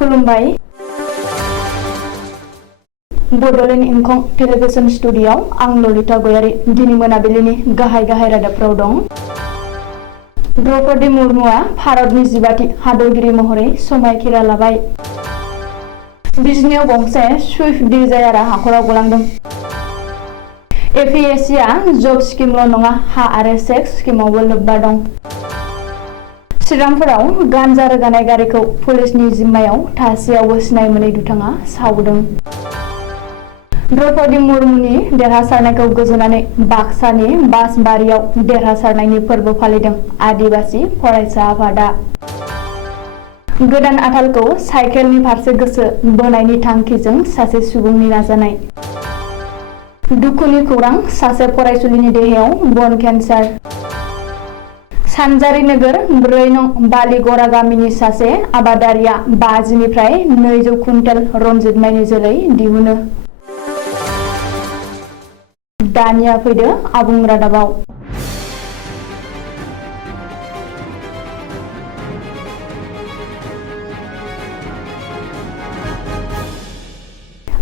खुलुमबाय। बड'लेण्ड इंखं टेलिभिजन स्टुडिय'आव आं ललिता गयारी दिनै मोनाबिलिनि गाहाय रादाबफोराव दं। द्रौपदी मुर्मुआ भारतनि 12थि हादरगिरि महरै समायखिरा लाबाय। बिजनियाव गंसे सुइफ्ट डिजायारआ हाखराव गलांदों। एपिएससिआ जब स्किमल' नङा, हा आरो सेक्स स्किमावबो लोब्बा दं। चिरांफोराव गान्जा रोगानाय गारिखौ पुलिसनि जिम्मायाव थासेयावबो सिनाय मोनै दुथाङा सावदों। द्रौपदी मुर्मुनि देरहासारनायखौ गोजोननानै बाक्सानि बासबारियाव देरहासारनायनि फोरबो फालिदों आदिबासि फरायसा आफादा। गोदान आथालखौ साइकेलनि फारसे गोसो बोनायनि थांखिजों सासे सुबुंनि नाजानाय। दुखुनि खौरां, सासे फरायसुलिनि देहायाव बन केन्सार। सानजारि नोगोर 4 नं बालिगरा गामिनि सासे आबादारिया 50 निफ्राय 200 कुइन्टेल रनजित माइनि जोलै दिहुनो। दानिया फैदो आबुं रादाबाव।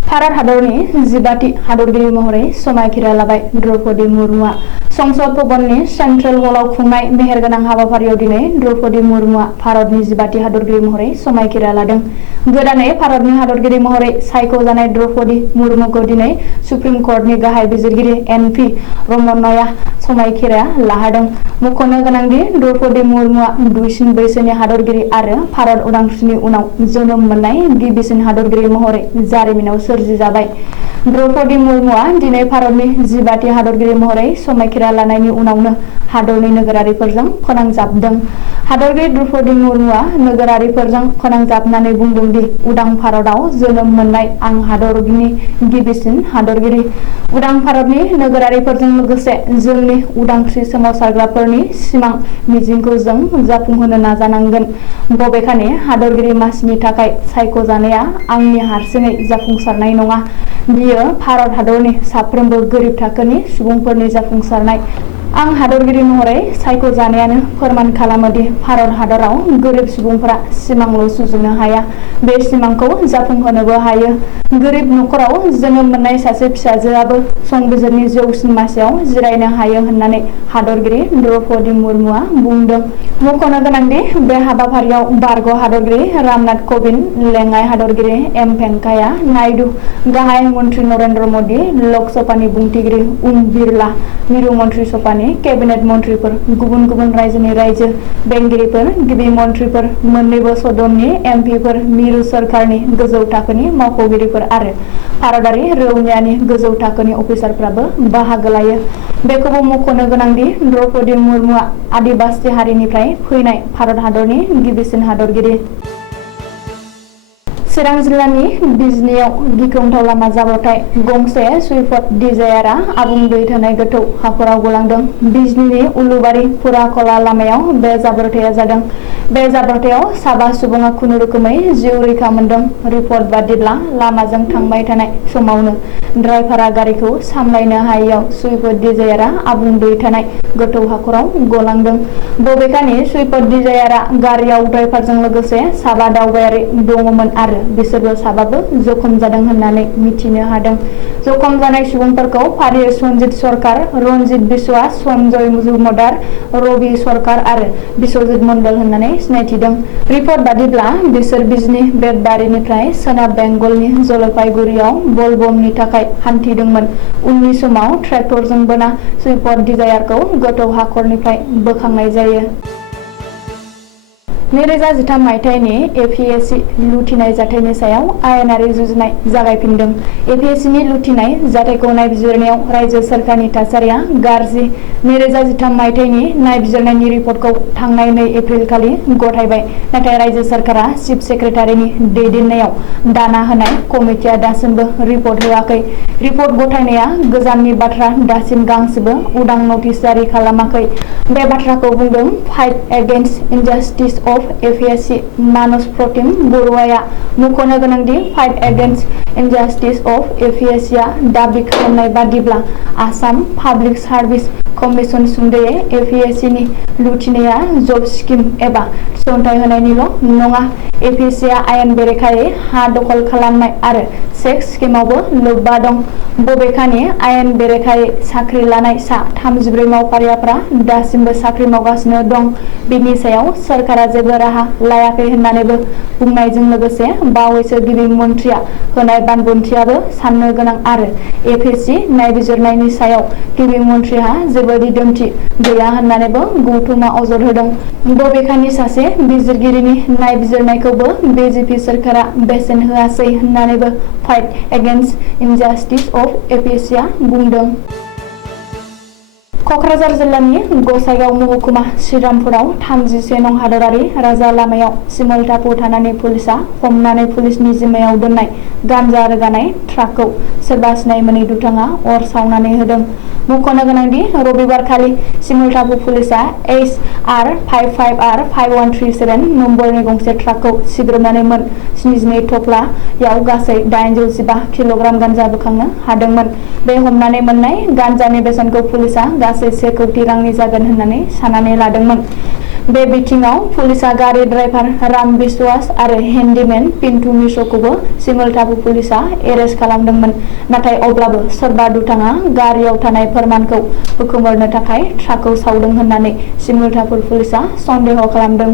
भारत हादरनि 12थि हादरगिरि महरै समायखिरा लाबाय द्रौपदी मुर्मुआ। संसद भवननि सेन्ट्रेल हलाव खुंनाय मेहेरगोनां हाबाफारियाव दिनै द्रौपदी मुर्मुआ भारतनि 12थि हादरगिरि महरै समायखिरा लादों। गोदानै भारतनि हादरगिरि महरै सायख'जानाय द्रौपदी मुर्मुखौ दिनै सुप्रिम कर्टनि गाहाय बिजिरगिरि एन.पि. रमन्नाया समायखिरा लाहोदों। मख'नो गोनांदि द्रौपदी मुर्मुआ दुइसिन बैसोनि हादरगिरि आरो भारत उदांस्रिनि उनाव जोनोम मोननाय गिबिसिन हादरगिरि महरै जारिमिनाव सोरजिजाबाय। द्रौपदी मुर्मुआ दिनै भारतनि 12थि हादरगिरि महरै समायखिरा लानायनि उनावनो हादरनि नोगोरारिफोरजों फोनांजाबदों। हादरगिरि द्रौपदी मुर्मुआ नोगोरारिफोरजों फोनांजाबनानै बुंदों दि उदां भारतआव जोनोम मोननाय आं हादरनि गिबिसिन हादरगिरि। उदां भारतनि नोगोरारिफोरजों लोगोसे जोंनि उदांस्रि सोमावसारग्राफोरनि सिमां मिजिंखौ जों जाफुंहोनो नाजानांगोन। बबेखानि हादरगिरि मासिनि थाखाय सायख'जानाया आंनि हारसिङै जाफुंसारनाय नङा, बियो भारत हादरनि साफ्रोमबो गोरिब थाखोनि सुबुंफोरनि जाफुंसारनाय। आं हादरगिरि महरै सायख'जानायानो फोरमान खालामो दि भारत हादराव गोरिब सुबुंफोरा सिमांल' सुजुनो हाया, बे सिमांखौ जाफुंहोनोबो हायो। गोरिब नखराव जोनोम मोननाय सासे फिसाजोआबो संबिजिरनि जौसिन मासियाव जिरायनो हायो होननानै हादरगिरि द्रौपदी मुर्मुआ बुंदों। मख'नो गोनांदि बे हाबाफारियाव बारग' हादरगिरि रामनाथ क'विन्द, लेङाइ हादरगिरि एम भेंकाया नायडु, गाहाय मन्त्रि नरेन्द्र मदि, लक सभानि बुंथिगिरि ओम बिरला, मिरु मन्त्रि सभानि केबिनेट मन्थ्रिफोर, गुबुन गुबुन रायजोनि रायजो बेंगिरिफोर, गिबि मन्थ्रिफोर, मोन्नैबो सदननि एमपिफोर, मिरु सोरखारनि गोजौ थाखोनि मावख'गिरिफोर आरो भारतारि रौनियानि गोजौ थाखोनि अफिसारफ्राबो बाहागो लायो। बेखौबो मख'नो गोनांदि द्रौपदी मुर्मुआ आदिबासी हारिनिफ्राय फैनाय भारत हादरनि गिबिसिन हादरगिरि। चिरां जिल्लानि बिजनीआव गिख्रंथाव लामा जाब्रबथाय, गंसे सुइफ्ट डिजायारआ आबुं दै थानाय गोथौ हाखराव गलांदों। बिजनीनि उलुबारि पुराखला लामायाव बे जाब्रबथाया जादों। बे जाब्रबथायाव 7 सुबुङा खुनुरुखुमै जिउ रैखा मोनदों। रिपर्ट बादिब्ला लामाजों थांबाय थानाय समावनो ड्राइभारआ गारिखौ सामलायनो हायैआव सुइफ्ट डिजायारआ आबुं दै थानाय गोथौ हाखराव गलांदों। बबेखानि सुइफ्ट डिजायारआ गारियाव ड्राइभारजों लोगोसे 7 दावबायारि दङमोन आरो बिसोरबो 7 जखम जादों होननानै मिथिनो हादों। जखम जानाय सुबुंफोरखौ फारियै सनजित सरकार, रनजित बिश्वास, सन्जय मजुमदार, रबि सरकार आरो बिश्वजित मण्डल होननानै सिनायथिदों। रिपर्ट बादिब्ला बिसोर बिजनी बेतबारिनिफ्राय सोनाब बेंगलनि जलपाईगुड़ियाव बलबमनि थाखाय हान्थिदोंमोन। उननि समाव ट्रेक्टरजों बोना सुइफ्ट डिजायारखौ गोथौ हाखरनिफ्राय बोखांनाय जायो। 2013 मायथाइनि एपिएससि लुथिनाय जाथायनि सायाव आयेनारि जुजिनाय जागायफिनदों। एपिएससिनि लुथिनाय जाथायखौ नायबिजिरनायाव रायजो सोरखारनि थासारिया गाज्रि। 2013 मायथाइनि नायबिजिरनायनि रिपर्टखौ थांनाय 2 एप्रिल खालि गथायबाय, नाथाय रायजो सोरखारा चिफ सेक्रेटारिनि दैदेननायाव दाना होनाय कमिटिआ दासिमबो रिपर्ट होआखै। रिपर्ट गथायनाया गोजाननि बाथ्रा, दासिम गांसेबो उदां नटिस जारि खालामाखै। बे बाथ्राखौ बुंदों फाइट एगेइन्स्ट इनजास्टिस अफ एपिएससि मानस प्रतिम बरुवाया। मख'नो गोनांदि फाइट एगेइन्स्ट इनजास्टिस अफ एपिएससिआ दाबि खालामनाय बादिब्ला आसाम पाब्लिक सार्भिस कमिसन सुंद'यै एपिएससिनि लुथिनाया जब स्किम एबा थिसनथाइ होनायनिल' नङा। एपिएससिआ आयेन बेरेखायै हा दखल खालामनाय आरो सेक्स स्किमावबो लोब्बा दं। बबेखानि आयेन बेरेखायै साख्रि लानाय सा 34 मावफारियाफ्रा दासिमबो साख्रि मावगासिनो दं। बिनि सायाव सोरखारा जेबो राहा लायाखै होननानैबो बुंनायजों लोगोसे बावैसो गिबि मन्थ्रिया होनाय बानबुंथियाबो साननो गोनां आरो एपिएससि नायबिजिरनायनि सायाव गिबि मन्थ्रिहा जेबो दिदोमथि गैया होननानैबो गौथुमा अजद होदों। बबेखानि सासे बिजिरगिरिनि नायबिजिरनायखौबो बिजेपि सोरखारा बेसेन होआसै होननानैबो फाइट एगेन्स्ट इनजास्टिस अफ एपिएससिआ बुंदों। कक्राझार जिल्लानि गसाइगाव महकुमा श्रीरामपुराव 31 नं हादरारि राजा लामायाव सिमलटापु थानानि पुलिसआ हमनानै पुलिसनि जिम्मायाव दोननाय गान्जा रोगानाय ट्राकखौ सोरबा सिनाय मोनै दुथाङा अर सावनानै होदों। मख'नो गोनांदि रबिबारखालि सिमलटापु पुलिसआ HR 55R 5137 नम्बरनि गंसे ट्राकखौ सिग्रोमनानै मोन 72 थफ्लायाव गासै 815 किल'ग्राम गान्जा बोखांनो हादोंमोन। बे हमनानै मोननाय गान्जानि बेसेनखौ पुलिसआ गासै 1 कौटि रांनि जागोन होननानै साननानै लादोंमोन। बे बिथिङाव पुलिसआ गारि ड्राइभार राम बिस्वास आरो हेन्डीमेन पिन्टू मिश्रखौबो सिमलटापु पुलिसआ एरेस्ट खालामदोंमोन। नाथाय अब्लाबो सोरबा दुथाङा गारियाव थानाय फोरमानखौ होखोमोरनो थाखाय ट्राकखौ सावदों होननानै सिमलटापु पुलिसआ सन्देह खालामदों।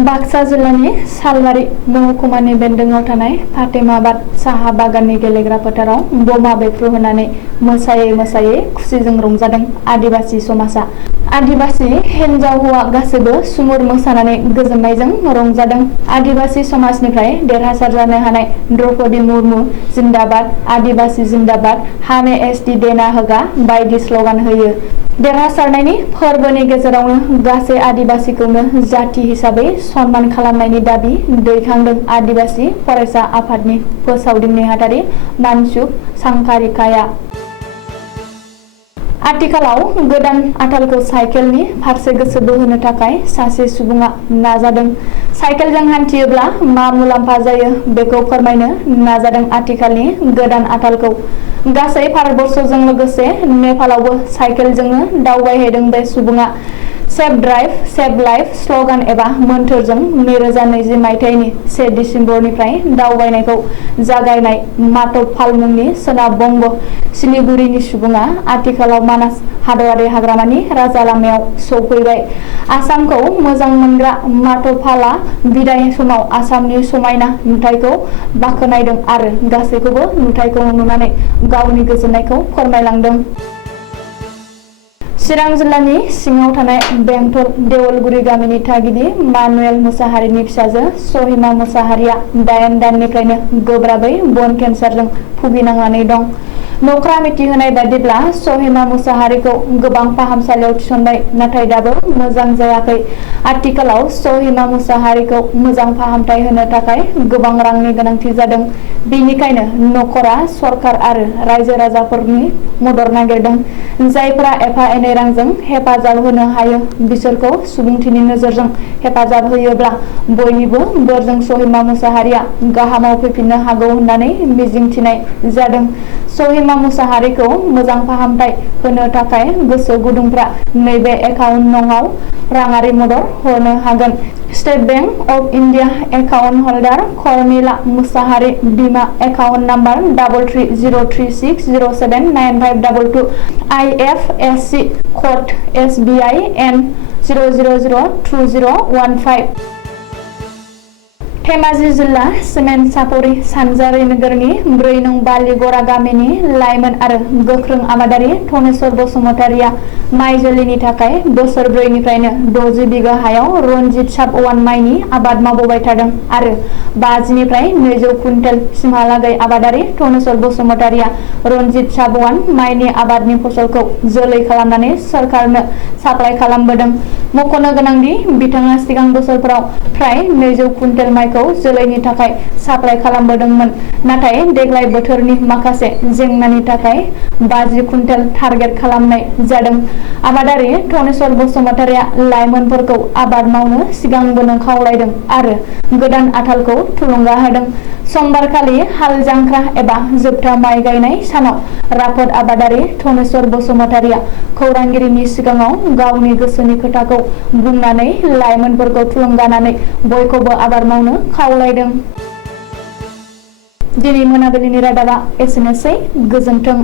बाक्सा जिल्लानि सालबारि महकुमानि बेन्दोङाव थानाय फातेमाबाद साहा बागाननि गेलेग्रा फोथाराव बमा बेफ्रुहोनानै मोसायै मोसायै खुसिजों रंजादों आदिबासि समाजा। आदिबासि हिन्जाव हौवा गासैबो सुमुर मोसानानै गोजोननायजों रंजादों। आदिबासि समाजनिफ्राय देरहासार जानो हानाय द्रौपदी मुर्मु जिन्दाबाद, आदिबासि जिन्दाबाद, हामे एसटि देना होगा बायदि स्लगान होयो। देरहासारनायनि फोरबोनि गेजेरावनो गासै आदिबासिखौनो जाति हिसाबै सनमान खालामनायनि दाबि दैखांदों आदिबासि फरायसा आफादनि फोसावदिं नेहाथारि मानसुख सांखारिकाया। आथिखालाव गोदान आथालखौ साइकेलनि फारसे गोसो बोहोनो थाखाय सासे सुबुङा नाजादों। साइकेलजों हान्थियोब्ला मा मुलाम्फा जायो बेखौ फोरमायनो नाजादों आथिखालनि गोदान आथालखौ। गासै भारतबर्षजों लोगोसे नेपालावबो साइकेलजोंनो दावबायहैदों बे सुबुङा। Save drive save life slogan एबा मोन्थोरजों 2020 मायथाइनि 1 दिसेम्बरनिफ्राय दावबायनायखौ जागायनाय माधव पाल मुंनि सोनाब बंग सिलिगुरिनि सुबुङा आथिखालाव मानास हादरारि हाग्रामानि राजा लामायाव सौफैबाय। आसामखौ मोजां मोनग्रा माधव पालआ बिदाय समाव आसामनि समायना नुथायखौ बाखनायदों आरो गासैखौबो नुथायखौ नुनानै गावनि गोजोननायखौ फोरमायलांदों। चिरां जिल्लानि सिङाव थानाय बेंटल देवलगुरि गामिनि थागिबि मानुएल मुसाहारिनि फिसाजो सहिमा मुसाहारिया 8 दाननिफ्रायनो गोब्राबै बन केन्सारजों भुगिनांनानै दं। न'खरा मिथिहोनाय बायदिब्ला सहिमा मुसाहारिखौ गोबां फाहामसालियाव थिसनबाय नाथाय दाबो मोजां जायाखै। आथिखालाव सहिमा मुसाहारिखौ मोजां फाहामथाय होनो थाखाय गोबां रांनि गोनांथि जादों। बेनिखायनो न'खरा सरकार आरो रायजो राजाफोरनि मदद नागिरदों। जायफोरा एफा एनै रांजों हेफाजाब होनो हायो बिसोरखौ सुबुंथिनि नोजोरजों हेफाजाब होयोब्ला बयनिबो बोरजों सहिमा मुसाहारिया गाहामाव फैफिननो हागौ होननानै मिजिंथिनाय जादों। सहिमा मुसाहारिखौ मोजां फाहामथाय होनो थाखाय गोसो गुदुंफ्रा नैबे एकाउन्ट नंआव राङारि मदद हरनो हागोन। State Bank of India account holder Karmila Mushahary बिमा account number 330360795222 IFSC code SBI N 0002015। Dhemaji जिल्ला सिमेन्ट सापरि सानजारि नोगोरनि 4 नं बालिगरा गामिनि लाइमोन आरो गोख्रों आबादारि धनेश्वर बसुमतारिया माइ जोलैनि थाखाय बोसोरब्रैनिफ्रायनो 60 बिगा हायाव रनजित साब 1 माइनि आबाद मावबोबाय थादों आरो 50 निफ्राय 200 कुइन्टेल सिमहालागै आबादारि धनेश्वर बसुमतारिया रनजित साब 1 माइनि आबादनि फसलखौ जोलै खालामनानै सोरखारनो साप्लाय खालामबोदों। मख'नो गोनांदि बिथाङा सिगां बोसोरफोराव फ्राय 200 कुइन्टेल माइखौ जोलैनि थाखाय साप्लाय खालामबोदोंमोन, नाथाय देग्लाय बोथोरनि माखासे जेंनानि थाखाय 50 कुइन्टेल टार्गेट खालामनाय जादों। आबादारि धनेश्वर बसुमतारिया लाइमोनफोरखौ आबाद मावनो सिगांबोनो खावलायदों आरो गोदान आथालखौ थुलुंगा होदों। समबारखालि हाल जांख्रा एबा जोबथा माइ गायनाय सानाव राफोद आबादारि धनेश्वर बसुमतारिया खौरांगिरिनि सिगाङाव गावनि गोसोनि खोथाखौ बुंनानै लाइमोनफोरखौ थुलुंगानानै बयखौबो आबाद मावनो खावलायदों। दिनै मोनाबिलिनि रादाबा एसेनोसै। गोजोन्थों।